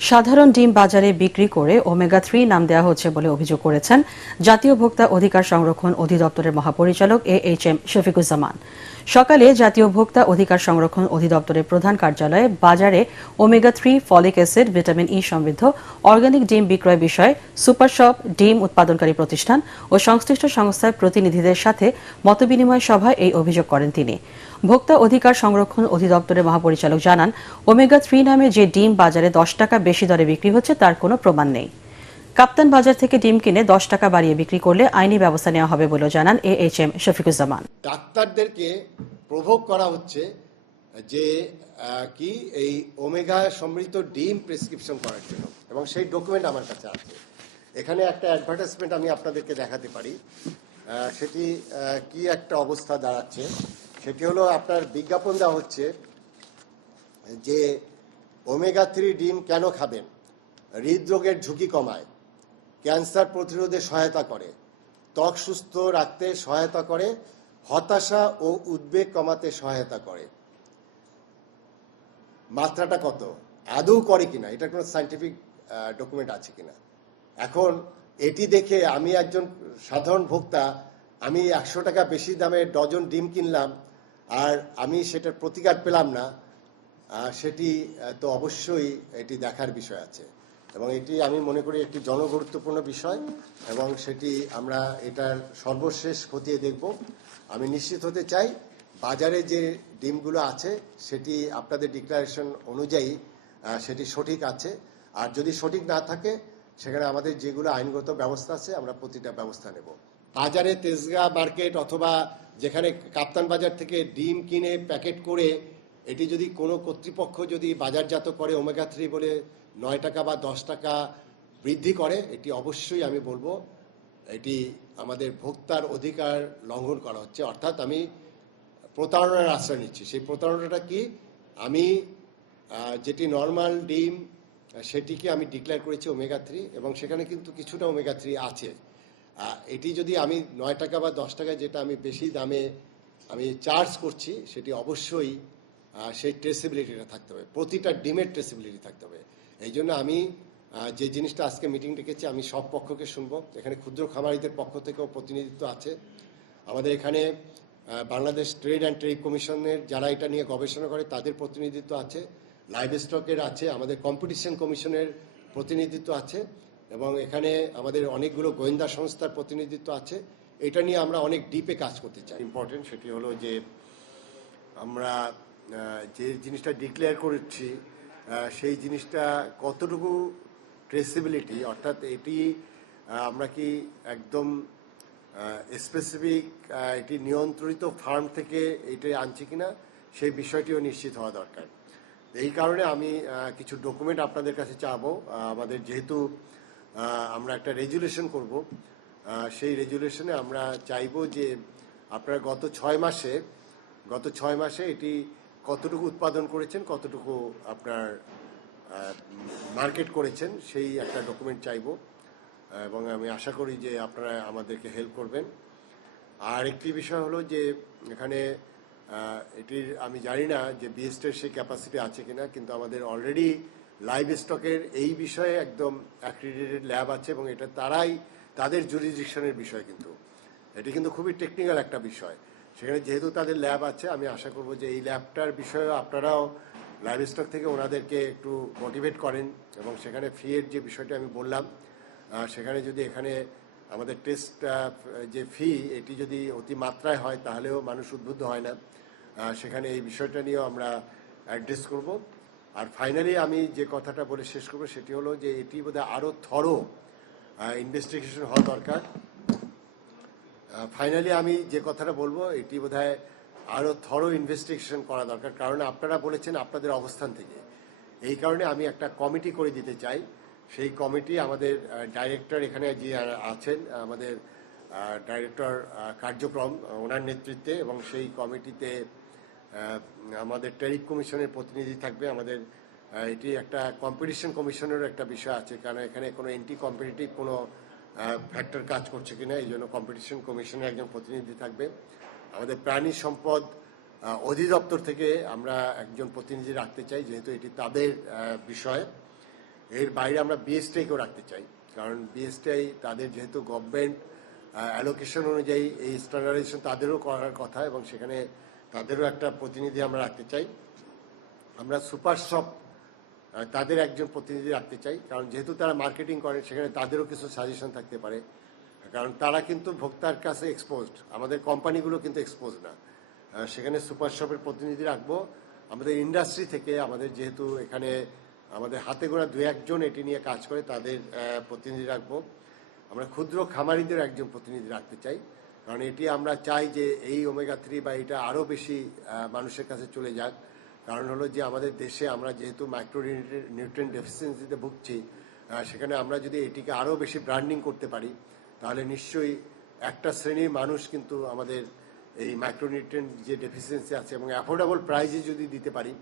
সাধারণ ডিম বাজারে বিক্রি করে ওমেগা-3 নাম দেওয়া হচ্ছে বলে অভিযোগ করেছেন জাতীয় ভোক্তা অধিকার সংরক্ষণ অধিদপ্তরের মহাপরিচালক AHM শফিকুজ্জামান। সকালে জাতীয় ভোক্তা অধিকার সংরক্ষণ অধিদপ্তরের প্রধান কার্যালয়ে বাজারে omega-3 folic acid vitamin E সমৃদ্ধ অর্গানিক ডিম বিক্রয় বিষয়ে সুপার শপ, ডিম উৎপাদনকারী প্রতিষ্ঠান ও সংশ্লিষ্ট সংস্থার প্রতিনিধিদের সাথে মতবিনিময় সভায় এই অভিযোগ করেন তিনি। ভোক্তা অধিকার সংরক্ষণ অধিদপ্তরের মহাপরিচালক জানান, ওমেগা-3 নামে যে ডিম বাজারে 10 টাকা বেশি দরে বিক্রি হচ্ছে তার কোনো প্রমাণ নেই। কাপ্তান বাজার থেকে ডিম কিনে 10 টাকা বাড়িয়ে বিক্রি করলে আইনি ব্যবস্থা নেওয়া হবে বলে জানান AHM শফিকুজ্জামান। ডাক্তারদেরকে প্রভোগ করা হচ্ছে যে কি এই ওমেগা সমৃদ্ধ ডিম প্রেসক্রিপশন করার জন্য, এবং সেই ডকুমেন্ট আমার কাছে আছে। এখানে একটা অ্যাডভার্টাইজমেন্ট আমি আপনাদেরকে দেখাতে পারি। সেটি কি একটা অবস্থা দাঁড়াচ্ছে, সেটি হলো আপনার বিজ্ঞাপন দেওয়া হচ্ছে যে ওমেগা-3 ডিম কেন খাবেন, হৃদরোগের ঝুঁকি কমায়, ক্যান্সার প্রতিরোধে সহায়তা করে, ত্বক সুস্থ রাখতে সহায়তা করে, হতাশা ও উদ্বেগ কমাতে সহায়তা করে। মাত্রাটা কত, আদৌ করে কিনা, এটা কোনো সায়েন্টিফিক ডকুমেন্ট আছে কিনা। এখন এটি দেখে আমি একজন সাধারণ ভোক্তা, আমি 100 টাকা বেশি দামে ডজন ডিম কিনলাম আর আমি সেটার প্রতিকার পেলাম না, সেটি তো অবশ্যই এটি দেখার বিষয় আছে, এবং এটি আমি মনে করি একটি জনগুরুত্বপূর্ণ বিষয়, এবং সেটি আমরা এটার সর্বশেষ খতিয়ে দেখব। আমি নিশ্চিত হতে চাই বাজারে যে ডিমগুলো আছে সেটি আপনাদের ডিক্লারেশন অনুযায়ী সেটি সঠিক আছে, আর যদি সঠিক না থাকে সেখানে আমাদের যেগুলো আইনগত ব্যবস্থা আছে আমরা প্রতিটা ব্যবস্থা নেব। বাজারে তেজগাঁ মার্কেট অথবা যেখানে কাপ্তান বাজার থেকে ডিম কিনে প্যাকেট করে এটি যদি কোনো কর্তৃপক্ষ যদি বাজারজাত করে ওমেগা-3 বলে 9 টাকা বা 10 টাকা বৃদ্ধি করে, এটি অবশ্যই আমি বলবো এটি আমাদের ভোক্তার অধিকার লঙ্ঘন করা হচ্ছে, অর্থাৎ আমি প্রতারণার আশ্রয় নিচ্ছি। সেই প্রতারণাটা কি, আমি যেটি নর্মাল ডিম সেটিকে আমি ডিক্লেয়ার করেছি ওমেগা-3, এবং সেখানে কিন্তু কিছুটা ওমেগা-3 আছে। এটি যদি আমি 9 টাকা বা 10 টাকা যেটা আমি বেশি দামে আমি চার্জ করছি, সেটি অবশ্যই সেই ট্রেসেবিলিটিটা থাকতে হবে, প্রতিটা ডিমের ট্রেসেবিলিটি থাকতে হবে। এই জন্য আমি যে জিনিসটা আজকে মিটিং ডেকেছি, আমি সব পক্ষকে শুনবো। এখানে ক্ষুদ্র খামারিদের পক্ষ থেকেও প্রতিনিধিত্ব আছে, আমাদের এখানে বাংলাদেশ ট্রেড অ্যান্ড ট্রেড কমিশনের যারা এটা নিয়ে গবেষণা করে তাদের প্রতিনিধিত্ব আছে, লাইভ স্টকের আছে, আমাদের কম্পিটিশন কমিশনের প্রতিনিধিত্ব আছে, এবং এখানে আমাদের অনেকগুলো গোয়েন্দা সংস্থার প্রতিনিধিত্ব আছে। এটা নিয়ে আমরা অনেক ডিপে কাজ করতে চাই। ইম্পর্টেন্ট সেটি হলো যে আমরা যে জিনিসটা ডিক্লেয়ার করছি সেই জিনিসটা কতটুকু ট্রেসেবিলিটি, অর্থাৎ এটি আমরা কি একদম স্পেসিফিক এটি নিয়ন্ত্রিত ফার্ম থেকে এটি আনছি কিনা সেই বিষয়টিও নিশ্চিত হওয়া দরকার। এই কারণে আমি কিছু ডকুমেন্ট আপনাদের কাছে চাবো। আমাদের যেহেতু আমরা একটা রেজুলেশন করব, সেই রেজুলেশনে আমরা চাইবো যে আপনারা গত 6 মাসে এটি কতটুকু উৎপাদন করেছেন, কতটুকু আপনার মার্কেট করেছেন, সেই একটা ডকুমেন্ট চাইবো, এবং আমি আশা করি যে আপনারা আমাদেরকে হেল্প করবেন। আর একটি বিষয় হলো যে এখানে এটির আমি জানি না যে বিএসটির সেই ক্যাপাসিটি আছে কিনা, কিন্তু আমাদের অলরেডি লাইভ স্টকের এই বিষয়ে একদম অ্যাক্রিডিটেড ল্যাব আছে, এবং এটা তাদের জুরিসডিকশনের বিষয়, কিন্তু এটি কিন্তু খুবই টেকনিক্যাল একটা বিষয়। সেখানে যেহেতু তাদের ল্যাব আছে, আমি আশা করব যে এই ল্যাবটার বিষয়ে আপনারাও লাইভ স্টক থেকে ওনাদেরকে একটু মোটিভেট করেন, এবং সেখানে ফিয়ের যে বিষয়টা আমি বললাম, সেখানে যদি এখানে আমাদের টেস্ট যে ফি এটি যদি অতিমাত্রায় হয় তাহলেও মানুষ উদ্বুদ্ধ হয় না, সেখানে এই বিষয়টা নিয়েও আমরা অ্যাড্রেস করব। আর ফাইনালি আমি যে কথাটা বলে শেষ করব সেটি হলো যে এটি বোধহয় আরও থরো ইনভেস্টিগেশন হওয়া দরকার। ফাইনালি আমি যে কথাটা বলবো এটি বোধহয় আরও থরো ইনভেস্টিগেশন করা দরকার, কারণ আপনারা বলেছেন আপনাদের অবস্থান থেকে। এই কারণে আমি একটা কমিটি করে দিতে চাই। সেই কমিটি আমাদের ডাইরেক্টর এখানে যে আছেন, আমাদের ডাইরেক্টর কার্যক্রম, ওনার নেতৃত্বে, এবং সেই কমিটিতে আমাদের ট্যারিফ কমিশনের প্রতিনিধি থাকবে। আমাদের এটি একটা কম্পিটিশন কমিশনের একটা বিষয় আছে, কারণ এখানে কোনো এন্টি কম্পিটিটিভ কোনো ফ্যাক্টর কাজ করছে কিনা, এই জন্য কম্পিটিশন কমিশনের একজন প্রতিনিধি থাকবে। আমাদের প্রাণী সম্পদ অধিদপ্তর থেকে আমরা একজন প্রতিনিধি রাখতে চাই, যেহেতু এটি তাদের বিষয়। এর বাইরে আমরা বিএসটিআইকেও রাখতে চাই, কারণ বিএসটিআই তাদের যেহেতু গভর্নমেন্ট অ্যালোকেশন অনুযায়ী এই স্ট্যান্ডার্ডাইজেশন তাদেরও করার কথা, এবং সেখানে তাদেরও একটা প্রতিনিধি আমরা রাখতে চাই। আমরা সুপার শপ তাদের একজন প্রতিনিধি রাখতে চাই, কারণ যেহেতু তারা মার্কেটিং করে সেখানে তাদেরও কিছু সাজেশন থাকতে পারে, কারণ তারা কিন্তু ভোক্তার কাছে এক্সপোজড, আমাদের কোম্পানিগুলো কিন্তু এক্সপোজ না। সেখানে সুপার শপের প্রতিনিধি রাখবো। আমাদের ইন্ডাস্ট্রি থেকে আমাদের যেহেতু এখানে আমাদের হাতে গোনা 2-1 জন এটি নিয়ে কাজ করে, তাদের প্রতিনিধি রাখবো। আমরা ক্ষুদ্র খামারিদের একজন প্রতিনিধি রাখতে চাই, কারণ এটি আমরা চাই যে এই ওমেগা-3 বা এটা আরও বেশি মানুষের কাছে চলে যাক। কারণ হলো যে আমাদের দেশে আমরা যেহেতু মাইক্রো নিউট্রিয়েন্ট ডেফিসিয়েন্সিতে ভুগছি, সেখানে আমরা যদি এটিকে আরও বেশি ব্র্যান্ডিং করতে পারি, তাহলে নিশ্চয়ই একটা শ্রেণীর মানুষ কিন্তু আমাদের এই মাইক্রোনিউট্রিয়েন্ট যে ডেফিসিয়েন্সি আছে এবং অ্যাফোর্ডেবল প্রাইজে যদি দিতে পারি,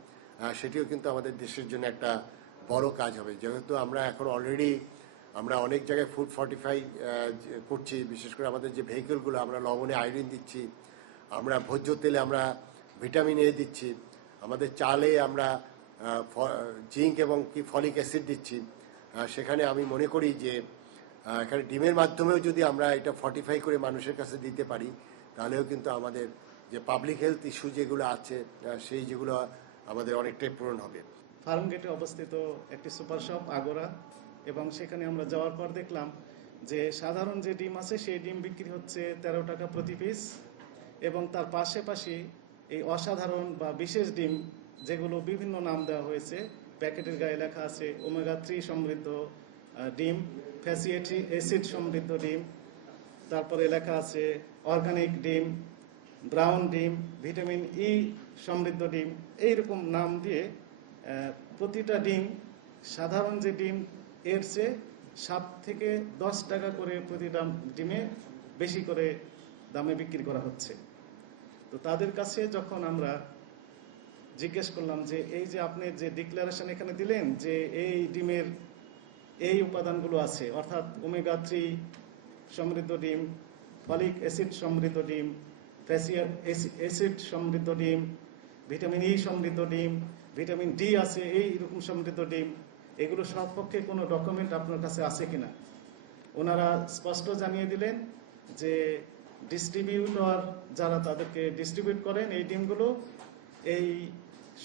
সেটিও কিন্তু আমাদের দেশের জন্য একটা বড় কাজ হবে। যেহেতু আমরা এখন অলরেডি আমরা অনেক জায়গায় ফুড ফর্টিফাই করছি, বিশেষ করে আমাদের যে ভেহিকলগুলো, আমরা লবণে আয়োডিন দিচ্ছি, আমরা ভোজ্য তেলে আমরা ভিটামিন এ দিচ্ছি, আমাদের চালে আমরা জিঙ্ক এবং ফলিক অ্যাসিড দিচ্ছি। সেখানে আমি মনে করি যে এখানে ডিমের মাধ্যমেও যদি আমরা এটা ফর্টিফাই করে মানুষের কাছে দিতে পারি, তাহলেও কিন্তু আমাদের যে পাবলিক হেলথ ইস্যু যেগুলো আছে সেই যেগুলো আমাদের অনেকটাই পূরণ হবে। ফার্ম গেটে অবস্থিত একটি সুপার শপ আগোরা, এবং সেখানে আমরা যাওয়ার পর দেখলাম যে সাধারণ যে ডিম আছে সেই ডিম বিক্রি হচ্ছে 13 টাকা প্রতি পিস, এবং তার পাশাপাশি এই অসাধারণ বা বিশেষ ডিম যেগুলো বিভিন্ন নাম দেওয়া হয়েছে, প্যাকেটের গায়ে লেখা আছে ওমেগা-3 সমৃদ্ধ ডিম, ফ্যাটি অ্যাসিড সমৃদ্ধ ডিম, তারপরে লেখা আছে অর্গানিক ডিম, ব্রাউন ডিম, ভিটামিন ই সমৃদ্ধ ডিম, এইরকম নাম দিয়ে প্রতিটা ডিম সাধারণ যে ডিম এর চেয়ে 7 থেকে 10 টাকা করে প্রতিটা ডিমে বেশি করে দামে বিক্রি করা হচ্ছে। তো তাদের কাছে যখন আমরা জিজ্ঞেস করলাম যে এই যে আপনি যে ডিক্লারেশন এখানে দিলেন যে এই ডিমের এই উপাদানগুলো আছে, অর্থাৎ ওমেগা-3 সমৃদ্ধ ডিম, ফলিক অ্যাসিড সমৃদ্ধ ডিম, ফ্যাটি অ্যাসিড সমৃদ্ধ ডিম, ভিটামিন ই সমৃদ্ধ ডিম, ভিটামিন ডি আছে এইরকম সমৃদ্ধ ডিম, এগুলো সবপক্ষে কোনো ডকুমেন্ট আপনার কাছে আছে কিনা। ওনারা স্পষ্ট জানিয়ে দিলেন যে ডিস্ট্রিবিউটর যারা তাদেরকে ডিস্ট্রিবিউট করেন এই ডিমগুলো, এই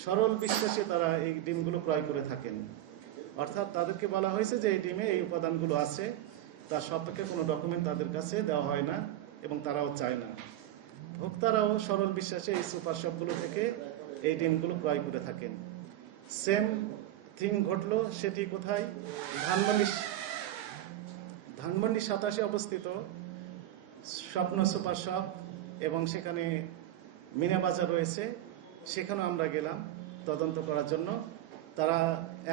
সরল বিশ্বাসে তারা এই ডিমগুলো ক্রয় করে থাকেন। অর্থাৎ তাদেরকে বলা হয়েছে যে এই ডিমে এই উপাদানগুলো আছে, তার সবপক্ষে কোনো ডকুমেন্ট তাদের কাছে দেওয়া হয় না এবং তারাও চায় না। ভোক্তারাও সরল বিশ্বাসে এই সুপার শপগুলো থেকে এই ডিমগুলো ক্রয় করে থাকেন। সেম থিং ঘটলো, সেটি কোথায়? ধানমন্ডি 87 অবস্থিত স্বপ্ন সুপার শপ, এবং সেখানে মিনা বাজার রয়েছে, সেখানেও আমরা গেলাম তদন্ত করার জন্য। তারা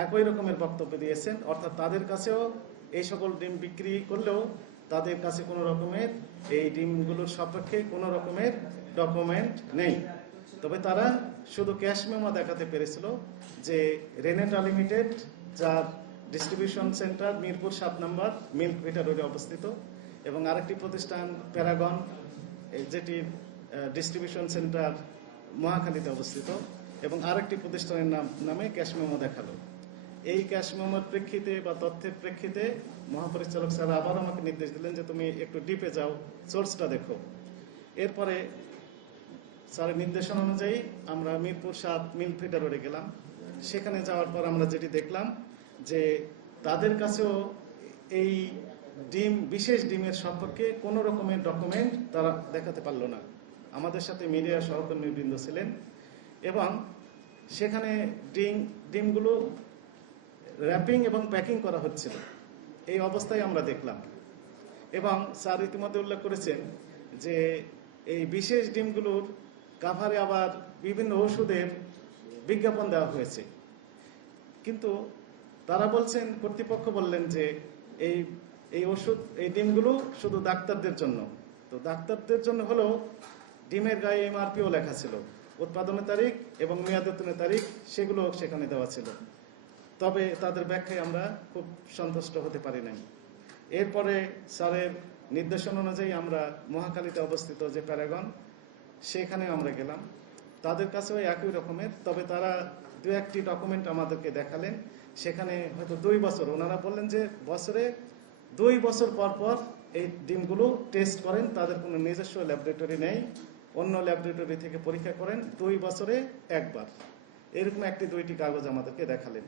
একই রকমের বক্তব্য দিয়েছেন, অর্থাৎ তাদের কাছেও এই সকল ডিম বিক্রি করলেও তাদের কাছে কোনো রকমের এই ডিমগুলোর সপক্ষে কোনো রকমের ডকুমেন্ট নেই। তবে তারা শুধু ক্যাশ মেমো দেখাতে পেরেছিল যে রেনেটা লিমিটেড, যার ডিস্ট্রিবিউশন সেন্টার মিরপুর 7 নম্বর মিল্ক ভিটা রোডে অবস্থিত, এবং আরেকটি প্রতিষ্ঠান প্যারাগন, যেটির ডিস্ট্রিবিউশন সেন্টার মহাখালীতে অবস্থিত, এবং আরেকটি প্রতিষ্ঠানের নামে ক্যাশ মেমো দেখালো। এই ক্যাশ মেমোর প্রেক্ষিতে বা তথ্যের প্রেক্ষিতে মহাপরিচালক স্যার আবার আমাকে নির্দেশ দিলেন যে তুমি একটু ডিপে যাও, সোর্সটা দেখো। এরপরে স্যারের নির্দেশনা অনুযায়ী আমরা মিরপুর 7 মিল্ক ভিটা রোডে গেলাম। সেখানে যাওয়ার পর আমরা যেটি দেখলাম যে তাদের কাছেও এই ডিম, বিশেষ ডিমের সম্পর্কে কোনো রকমের ডকুমেন্ট তারা দেখাতে পারলো না। আমাদের সাথে মিডিয়া সহকর্মীবৃন্দ ছিলেন, এবং সেখানে ডিমগুলো র্যাপিং এবং প্যাকিং করা হচ্ছিল, এই অবস্থায় আমরা দেখলাম। এবং স্যার ইতিমধ্যে উল্লেখ করেছেন যে এই বিশেষ ডিমগুলোর কাভারে আবার বিভিন্ন ওষুধের বিজ্ঞাপন দেওয়া হয়েছে, কিন্তু তারা বলছেন, কর্তৃপক্ষ বললেন যে এই ওষুধ, এই ডিমগুলো শুধু ডাক্তারদের জন্য। তো ডাক্তারদের জন্য হলেও ডিমের গায়ে এমআরপিও লেখা ছিল, উৎপাদনের তারিখ এবং মেয়াদোত্তীর্ণের তারিখ সেগুলো সেখানে দেওয়া ছিল। তবে তাদের ব্যাখ্যায় আমরা খুব সন্তুষ্ট হতে পারি নাই। এরপরে স্যারের নির্দেশনা অনুযায়ী আমরা মহাখালীতে অবস্থিত যে প্যারাগন, সেখানে আমরা গেলাম। তাদের কাছেও একই রকমের, তবে তারা 2-1টি ডকুমেন্ট আমাদেরকে দেখালেন সেখানে হয়তো 2 বছর, ওনারা বললেন যে বছরে 2 বছর পর পর এই ডিমগুলো টেস্ট করেন, তাদের কোনো নিজস্ব ল্যাবরেটরি নেই, অন্য ল্যাবরেটরি থেকে পরীক্ষা করেন 2 বছরে একবার। এরকম 1-2টি কাগজ আমাদেরকে দেখালেন।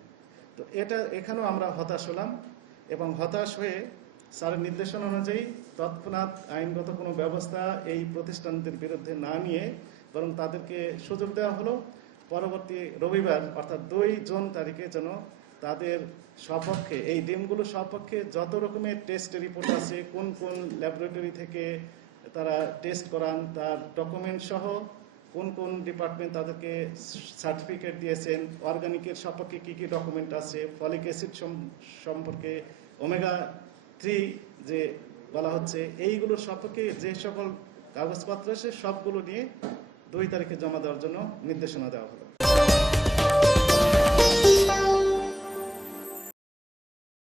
তো এখানেও আমরা হতাশ হলাম এবং হতাশ হয়ে স্যারের নির্দেশনা অনুযায়ী তৎক্ষণাৎ আইনগত কোনো ব্যবস্থা এই প্রতিষ্ঠানদের বিরুদ্ধে না নিয়ে বরং তাদেরকে সুযোগ দেওয়া হলো পরবর্তী রবিবার অর্থাৎ 2 জুন তারিখে যেন তাদের সপক্ষে এই ডিমগুলো সপক্ষে যত রকমের টেস্ট রিপোর্ট আছে, কোন কোন ল্যাবরেটরি থেকে তারা টেস্ট করান, তার ডকুমেন্ট সহ কোন কোন ডিপার্টমেন্ট তাদেরকে সার্টিফিকেট দিয়েছেন, অর্গানিকের সপক্ষে কি কি ডকুমেন্ট আছে, ফলিক অ্যাসিড সম্পর্কে, ওমেগা 3 যে বলা হচ্ছে, এইগুলোর সপক্ষে যে সকল কাগজপত্র আছে সবগুলো নিয়ে 2 তারিখে জমা দেওয়ার জন্য নির্দেশনা দেওয়া হলো।